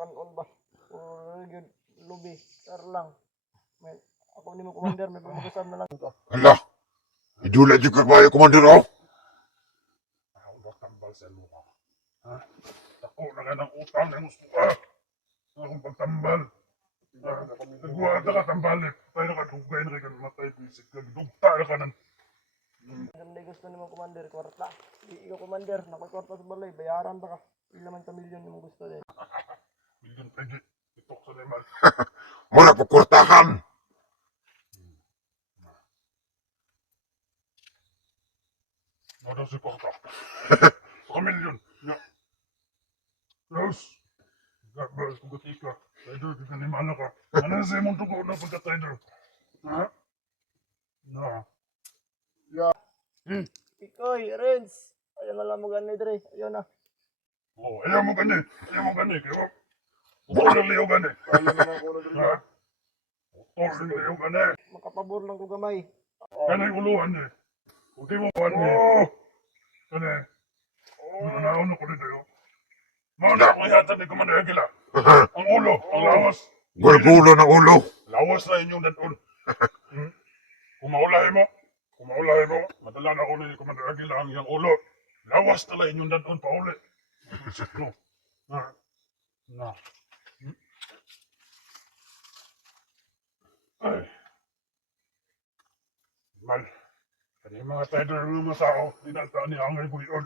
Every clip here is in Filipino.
kanon ba? O yun, lubi. Sir lang. May, ako ni mo, Commander, may pamagasan na lang. Hala, idula juga ba yung commander oh? Ako ba tambal sa luha? Ha? Ako na nga ng utang ng gusto ka. Akong pagtambal. Nagwa ka tambalit. Tayo na ka dugay na kayo matay. Bisig ka. Dugta na ka ng... Ang gusto ni mo, Commander, kwarta. Ikaw, Commander, nakakwarta sa balay. Bayaran ba ka? Ilan man ka milyon yung gusto din. Milyon pwede. Itok sa lemal. Mula po kurtahan. Nada si Porta. Saka milyon. Ya. Yes. Gabal kung gatika. Trader, kaganimala ka. Ano sa imong tugo na pagka-trader? Ha? Na. Ikoy, Renz. Ayaw na lang mo ganit, Dre. Ayaw na. Oh, ayaw mo gani. Ayaw mo gani. Kaya utol ng liyaw gani. Ha? Utol ng liyaw gani. Makapabor lang ko gamay. Kanay uluhan niya. Huwag mo kuhan niya. Kanay. Nanaon ako dito yun. Mauna ako yata ni Commander Aguila. Ang ulo, ang lawas. Gulgulo ng ulo. Lawas na inyong dadon. Kung maulahin mo, madala na ako ni Commander Aguila ang iyang ulo. Lawas tala inyong dadon pa uli. Isip no. Na. Ay. Mal. Kani mga trader ng mga tao, dinata ni Angay Buyon.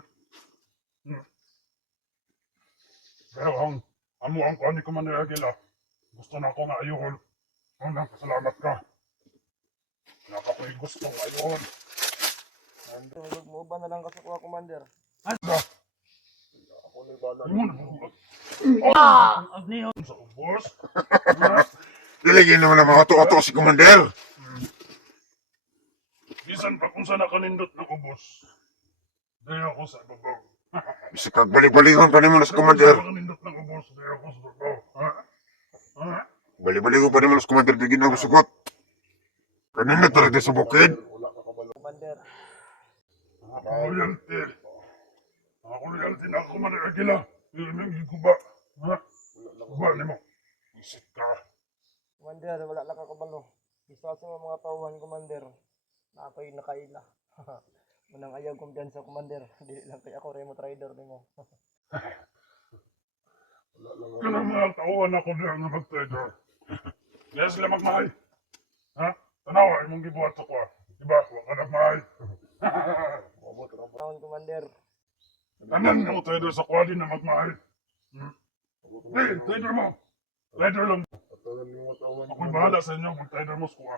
Pero ang amo ang kuha ni Commander Aguila, gusto na ako nga ayuhon. Unang pasalamat ka. Nakakoy gusto nga ayuhon. Huwag mo ba na lang kasi kuha, Commander? Ano? Ako na bala. Ano na bugot? Sa ubos? Iligin naman ang mga tuwa si commander. Bisan pa kung saan nakanindot ng ubos. Dahil ako sa babaw. Bisa kagbalik-balikan pa naman sa commander. Nakanindot ng ubos. Dahil ako sa babaw. Ha? Balik-balikan pa naman sa commander. Bigyan na sugot. Kanina talaga sa bukid. Commander. Ako loyalty. Ako loyalty na Commander Aguila. Ilimang giguba. Ha? Guba ni mo. Isip ka. Commander, wala lang ka kabalo. Isa sa mga tauhan, Commander. Na ako'y nakaila. Munang ayaw kumpiyansa, Commander. Dili lang kay ako, remote rider ni mo. Kanang mga tauhan ako diyan na mag-trader. Kaya sila magmahay. Ha? Tanawa, imong gibuhat sa kuha. Diba? Huwag ka nagmahay. Tauhan, Commander. Tanan yung trader sa kuha din na magmahay. Hey, trader mo. Trader lang. Ako'y bahala sa inyo kung trader mo sa kuha.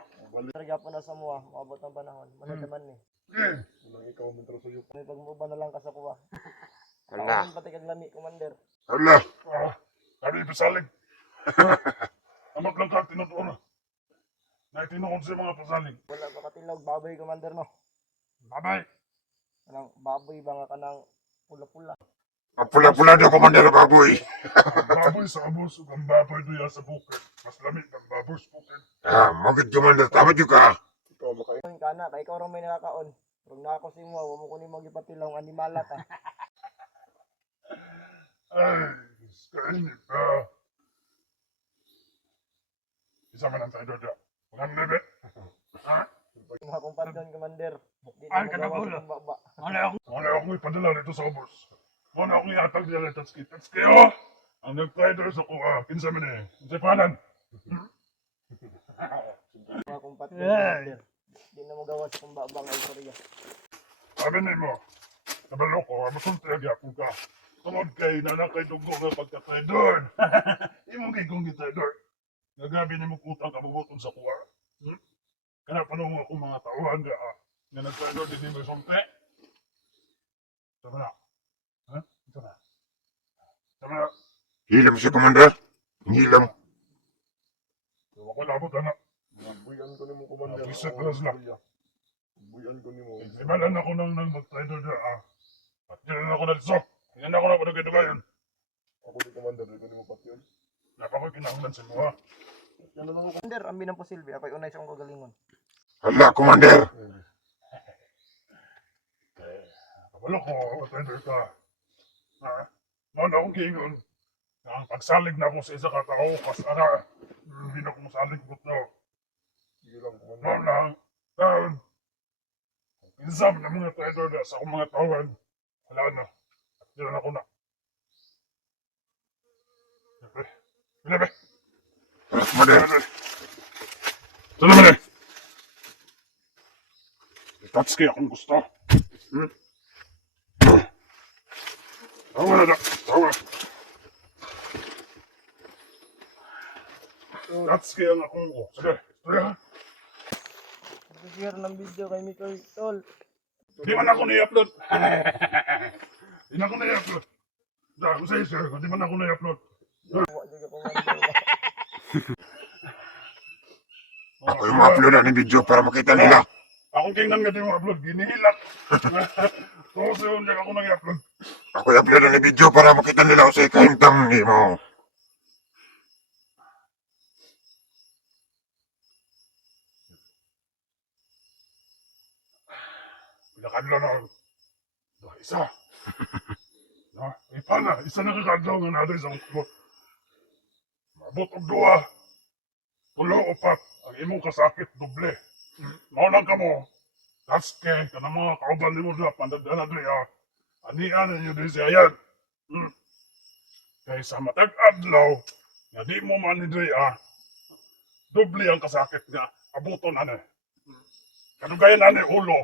Targa na sa mua, maabot ang panahon. Manadaman ni. Eh, May pagmuba na lang ka sa kuha. Hala. Tauhan pati kag lami, Commander. Hala. kami pasalig. Amat lang ka tinutuon. Naitinuon sa mga pasalig. Wala pa katilog, baboy, Commander, no? Babay. Kanang baboy ba nga kanang pula-pula. Ang pula-pula daw commander baboy. Baboy sa abos ug ang baboy duya sa bukid. Mas lamig ang baboy sa bukid. Magid commander. Tama juga. Kaon ka na, kay ikaw rin may nakakaon. Pero na ako si mo, huwag mo kunin mo gipatilaw ang animala ta. Ay, kainit ka. Isa man ang trader dya. Walang bebe. Ha? Mga kumpadon, Commander. Di Ay, na magawa kanagulo. sa baba. Wala akong ipadala nito sa abos. Wala akong iatag nila na tatski. Tatski oh! Ang nag-trader sa kuha. Kinsa man eh. Kinsa panan. Mga kumpadon, Commander. Di na magawa sa kumbaba ng Korea. Sabi ni mo. Nabalo ko. Masunti agapon ka. Tungod kay nanakay dugo nga pagka-trader. Imong kay kong trader. Nagabi ni mo kutang kabubutong sa kuha. Kaya panungo akong mga tauhan ka. Nga nag-trader din mo sunti. Sama na. Ha? Ito na. Sama na. Hilam si commander. Hilam. Ako labot na. Buyan ko ni mo commander. Bisit na sila. Buyan ko ni mo. Simalan ako nang mag-trader na. At yun ako na dito. Yan ako na padugay-dugayan. Ako ni commander, di ko ni mo patyon. Napakoy kinahanglan sa mga. Yan na lang ako. Commander, ambi ng posilbi. Ako'y unay sa akong kagalingon. Hala commander. Kabalo ko, trader ka. Ha? Noon akong kingon. Ang pagsalig na ako sa isa ka tao, kasara. Hindi na ako masalig ko to. Sige lang, Commander. Noon lang, dahil, pinsam ng mga trader na sa akong mga tawag, wala na. Hindi na ako na. Binabe. Commander. Sana man eh. Tatsuki akong gusto. Tawa na da. Tawa. Tatsuki ang akong ko. Sige. Sige ha. Share ng video kay Mikoy, tol. Di man ako na-upload. Di na ako na-upload. Da, kung sa'yo sir, di man ako na-upload. Wa juga Commander. Ako yung upload ng video para makita nila. Akong kingnan nga di mo upload. Ginihilak. So, sa'yo, hindi ako nag-upload. Ako yung upload ng video para makita nila sa kahimtang ni mo. Pinakadlo na. Isa. Na, ipana. Isa na kakadlo nga natin sa upload. Mabot og duwa. Tulo upat. Ang imong kasakit doble. Maulang ka mo. Tatsuki, ka na mga kauban ni mo na pandadala doya. Anian ninyo din siya yan. Kaya sa matag adlaw, nga di mo man ni Drea, doble ang kasakit nga abuton ane. Kadugayan ane ulo.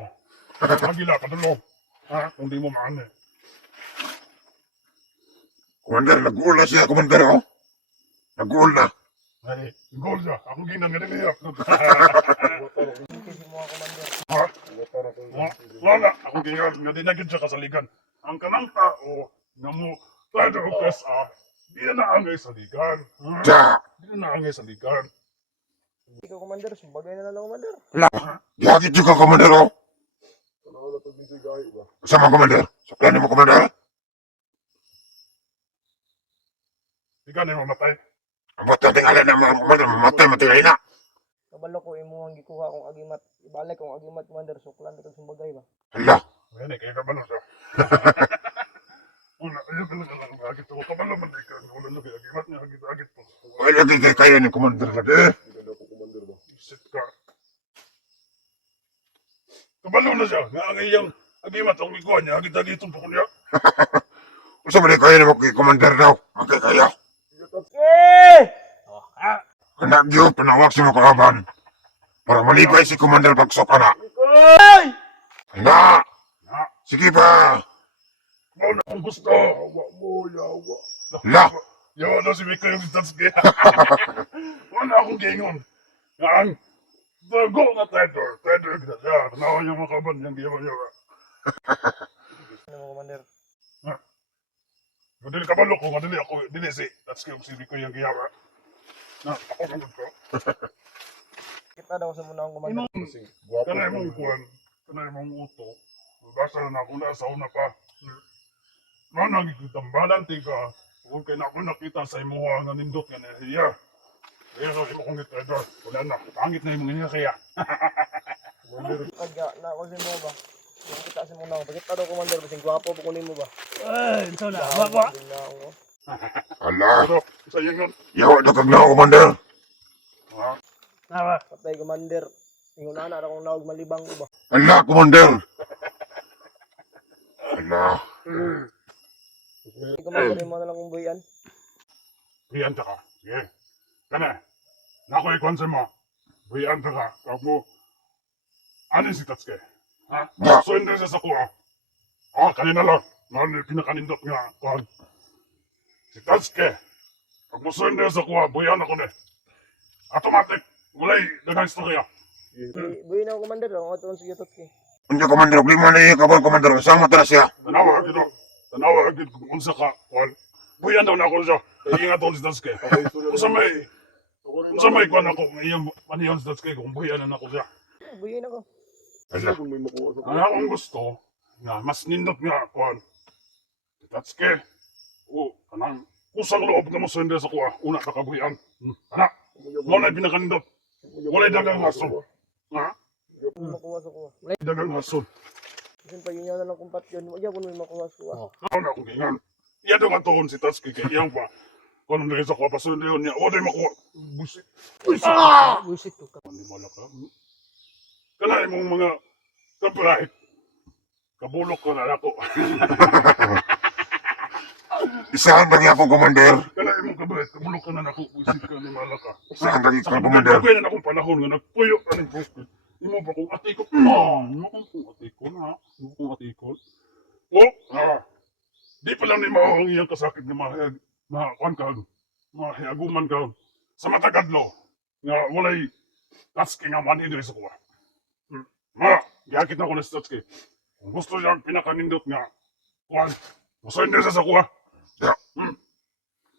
Magila, padulo. Ha? Kung di mo maane. Commander, nag-uul na siya, Commander, oh. Nag-uul na. Ay, goal siya. Ako ginang nga nila. Kasi mo Commander. Ha? Para kung Wala. Ako ginang nga dinagid siya kasaligan. Ang kanang tao na mo tayo o kesa, di na naangay sa ligan. Ja! Di na naangay sa ligan. Ikaw Commander, sumbagay na lang Commander. Wala. Gihagit juga, Commander, oh. ano na pag busy gahi ba? Sama, Commander. Sa plano mo, Commander. Di ka na mamatay. Ang batang tingalan ng mga Commander, mamatay, matigay na. Kabalo ko imo ang gikuha kong agimat. Ibalik kong agimat Commander, suklan ito sumbagay ba. Hala. Ayan eh, kaya kabalo siya. Una, ayun talaga lang ang agit ko. Kabalo man di ka. Wala na kaya agimat niya, agit po. Ay, lagi kay kaya ni Commander, lagi. Hindi na po, Commander ba? Isit ka. Kabalo na siya. Nga ang iyang agimat, ang ikuha niya, agit-agitong po niya. Usa man kaya ni mo kay Commander daw. Magkay kaya. Anak diyo, panawag sa mga kalaban. Para malipay si Commander Bagsok, anak. Anak! Na, Sige ba? kabalo na kung gusto. Yawa mo, yawa. La! Yawa na si Mika yung Tatsuki. Wala akong gingon. Nga ang dago nga trader. Trader kita siya. Tanawa niya mga kaban niyang giyawa-yawa. Ano mo Commander? Madali kabalo ko, madali ako. Dili si Tatsuki yung si Mika yung giyawa. Na, ako nandun ko. Kita daw sa muna akong Commander. Kasi guwapo. Kanay mong kuwan. Kanay mong uto. Basta na ako na sa una pa. Mga nagkitambalan ka. Kung kayo na ako nakita sa imuha nga nindot nga nahiya. Kaya sa imo kong trader. Wala na. Pangit na yung mga kaya. Kagya na ako sa mo ba. Yung kita sa muna ako. Kita daw Commander, basing gwapo po kunin mo ba. Ito na, wag. Din na ako. Ala! Pero, sa iyo yun. Yawa na kag na, Commander. Ah, Nawa. Patay Commander. Ingon na akong naog malibang ko ba. Ala, Commander. Ala. Commander, imo na lang kong buyan. Buyan ka. Sige. Kana. Nako ikon sa mo. Buyan ka. Kag mo. Ano si Tatsuki? Ha? So hindi sa kuha. Ah, kanina lang. Ano pinakanindot nga. Kuhan. Si Tatsuki. Pag mo so hindi sa kuha, buyan ako ni. Automatic. Walay dagang istorya. Buyan ako Commander, ako atuon sa yutot ki. Unya, Commander, ug lima na iya kabal, Commander. Sama tara siya. Tanawa agad ako. Tanawa agad kung unsa ka. Kuhan. Buyan daw na ako siya. Iingat ako si Tatsuki. Unsa may kuhan ako. Ngayong paniyon si Tatsuki kung buyan na ako siya. Buyan ako. Ala. Kung may makuha sa Ang akong gusto, na mas nindot nga, kuhan. Si Tatsuki, o, kanang, kusang loob ka mo sa hindi sa kuha, una kakabuhian. Anak, wala pinakanindot, wala dagang hason. Ha? May makuha sa kuha. Dagang hason. Kasi pa yun na lang kung pat yun. Wala ko may makuha sa kuha. Ano na akong gingan. Iya daw nga toon si Tatsuki, kaya iyang pa, Kung ano sa kuha, pasunod niya. O, di makuha. Busit. Bullshit ko. Maniwala ka. Kalahin mong mga kapahit. Kabulok ka na ako. Isahan lagi akong commander. Kalahin mong kabahit. Kabulok ka na ako. Busit ka, nimala ka. Isahan lagi Sa akong commander. kaya na akong panahon nga nagpuyo ka ng bukid. Imo ba kung atikot? Imo kung atikot ha? Imo kung atikot? O, di pa lang ni mao ang iyang kasakit nga makuan ka, mahiaguman ka sa matagadlo nga walay taski nga man diri sa kuha. Gihakit na ko na sa taski. Kung gusto niya pinakanindot nga kuan, musuin din sa kuha. Yeah.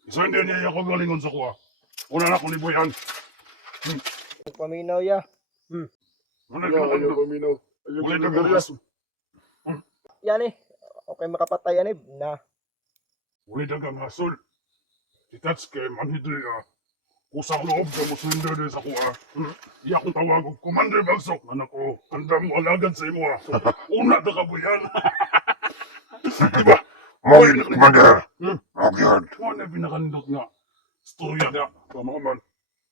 Isuin din niya yung kagalingon sa kuha. Una na ko ni Boyan. Paminaw ya. Muna Ayaw, ka ayaw paminaw. Ayaw Wala na commander galas. Yan eh. Okay makapatayan eh. Na. Wala na kang hasol. Si Tatsuke, manhidri kusang loob ka mo sunder din sa kuha. Iya kong tawag og Commander Bagsok. Anak ko, handa mo alagad sa imo ha. Una na ka ba yan? Diba? Mawid, commander. Mawid. Kung ano pinakanindot nga. Storya na. Pamaman.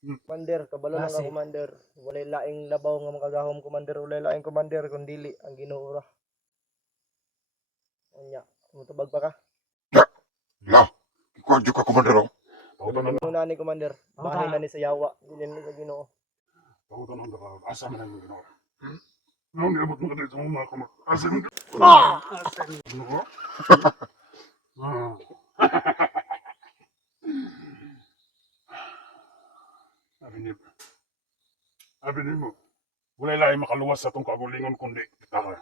Commander, kabalo lang ka commander. Walay laing labaw nga makagahom commander, walay laing commander kun dili ang Ginoo ra. Unya, mutubag pa ka. La. Ikuan ka commander oh. Pautan Una ni commander, bahay na ni sa yawa, dili ni sa Ginoo. ang daka. Asa man ang ginawa. Nung niabot mo ka dito sa mga kamar. Asa mo ka? Ano ba? Sabi ni mo, wala lang makaluwas sa itong kagulingon kundi kita ka.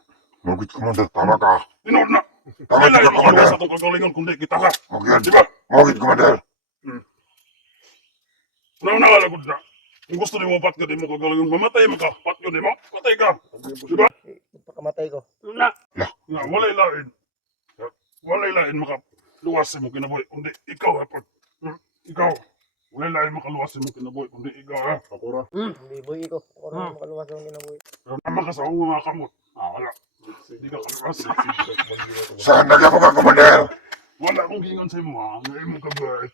Mawid, commander. Tama ka. Tinood na! Tama Wala ka, lang makaluwas commander. sa itong kagulingon kundi kita ka. Mawid. Di ba? Mawid, commander. Nakalagod na. Kung gusto ni mo pat ka, di mo kagalingon, mamatay mo ka. Pat ka, di mo? Patay ka. Di ba? Pagkamatay ko. Nga, walay lain. Walay lain makaluwas sa mo kinabuhi, kundi ikaw ha. Ikaw. Walay lain makaluwas sa mo kinabuhi, kundi ikaw ha. Ako ra. Hindi buhi ko. Ako ra makaluwas ang ginabuhi. Pero naman ka sa mga kamot. Wala. Hindi ka kaluwas. Isahan lagi ako ka, commander. Wala akong gingon sa imo ha. Ngayon mo kabay.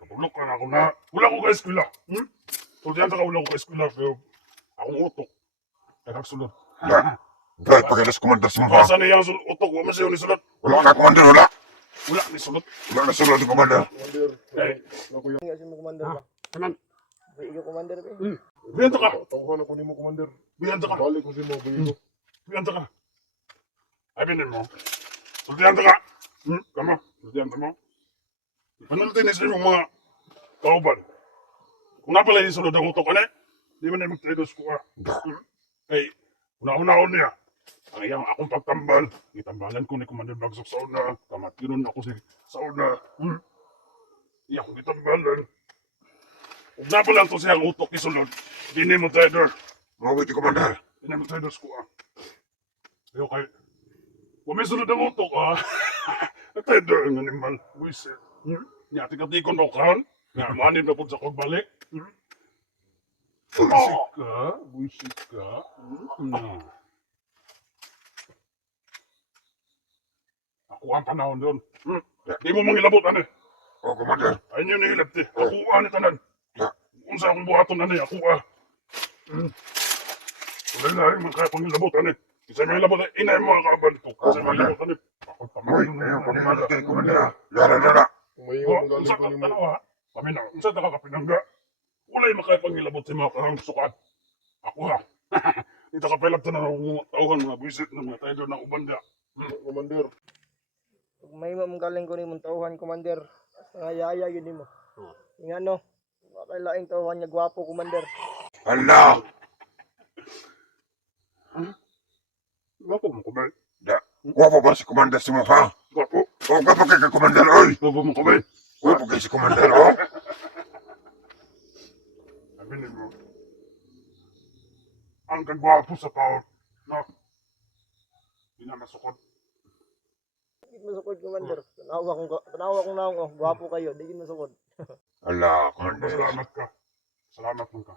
Kapulok ka na ako na. Wala ko ka eskwela. So diyan ka wala ko ka eskwela. Pero akong utok. Kaya nagsulod. Dahil pakilas commander si mo ha. Basa niya ang utok. Wala siya ni sulod. Wala na, commander. Wala. Wala ni sulod. Wala na sulod, commander. Commander. Eh, Ako yan. Nga si mo commander ba? tanan. Buhi ko commander ba? Biyanta ka. Tawhan ako ni mo, commander. Biyanta ka. Balik ko si mo, bayo. Biyanta ka. Ay, binin mo. Sultiyanta ka. Kama. Sultiyanta mo. Panalitin ni sa inyong mga kauban. Kung napalay ni sulod ang utok, ano? Di man na mag-trados ko ka. Ay, una-unaon niya. Ang iyang akong pagtambal. Itambalan ko ni Commander Bagsok sa una. Kamatiron ako sa una. Iya akong itambalan. Kung napalan to siya ang utok ni sulod, di mo trader. Mawid, commander. Di mo trader ko ka. Pero kay, kung may sulod ang utok ka, trader ang animal. Buisit. Niya, tigatikon mo ka. Nga, manin na po sa kagbalik. Buisit ka. Ako ang panahon doon. Di mo mangilabot, ano? Oh, commander. Ayun yun nihilap, ti. Ako ang tanan. Unsa akong buhaton, ano? Ako Wala na yung mga pangilabot, ano? Isa may labot, inay mo ang kabantok. Isa may labot, ano? Ako Uy, tamayon ayaw na pagkilas kay commander. Yara na na. Kung may iwan ang Unsa galing ko ka ni mo. tanawa, kami na. Unsa ka kapinangga? Wala yung makapangilabot sa mga karang sukat. Ako ha. Dito ka pelap na ng tauhan mga buisit ng mga tayo ng ubanda. Commander. Pag may mamgaling ko ni mong tauhan commander, nangayaya yun mo. Nga no, bakay laing tauhan niya gwapo commander. Hala. Gwapo mo kubay. Wapo ba si commander si mo ha? Gwapo. Oh, wapo kay ka, commander. Oy. Gwapo mo kubay. Wapo kay si commander. Oh. Aminin mo. Ang kagwapo sa tao. No? Hindi na masukot. Di masukod commander. Tanawa kong naong oh, gwapo kayo, di masukod. Hala, commander. Salamat ka. Salamat mo ka.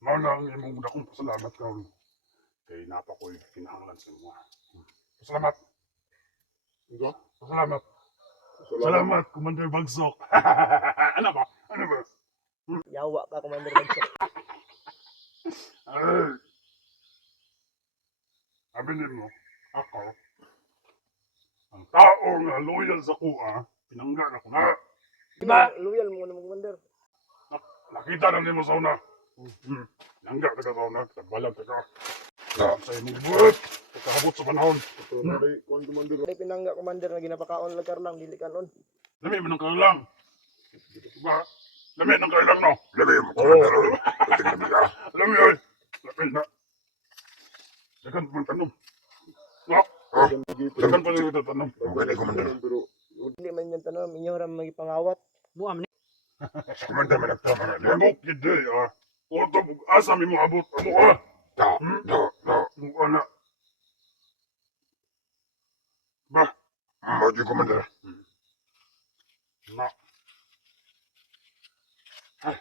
Mauna ang imong akong pasalamat ka. Kay napa ko'y kinahanglan sa mga. Pasalamat. Ito? Pasalamat. Salamat, Commander Bagsok. Ano ba? Ano ba? Yawa ka, Commander Bagsok. Ay. Sabi mo, ako, ang tao nga loyal sa kuha, pinangga na ko na. Diba? Loyal mo naman, Commander. Nakita na nimo sa una. Pinangga na ka sa una, nagbalag ka ka. Sa imong buhat, pagkahabot sa panahon. Pero naday, kuhan Commander. Ay pinangga, Commander, na ginapakaon lagkar lang, dili kanon. Lami mo ng kailang. Diba? Lami ng kailang, no? Labi mo, Commander. Pati labi ka. Alam mo yun? Lami na. Dagan pa ng tanong. No? Dagan gipon. Dagan pa ng tanong. Okay, Commander. Pero Dili man yung tanong, inyo ram magipangawat. Buam ni. Si Commander may nagtama na. Lagok gid ah. Oto asa mi mo abot amo ah. No. Mo ana. Ba, Maju, Commander. na. Ay.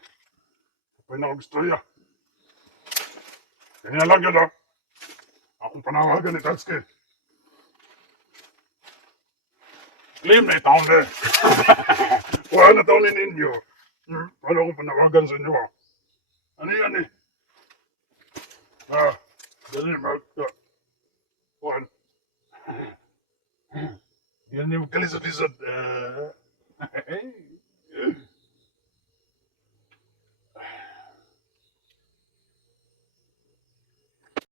Pwede na istorya. Kanya lang yun ah. Akong panawagan ni Tatsuki. Claim na itaon na. Wala na taon ninyo. Wala akong panawagan sa inyo ah. Ano yan eh? Dali mag... Kuhan. Yan yung kalisod-lisod.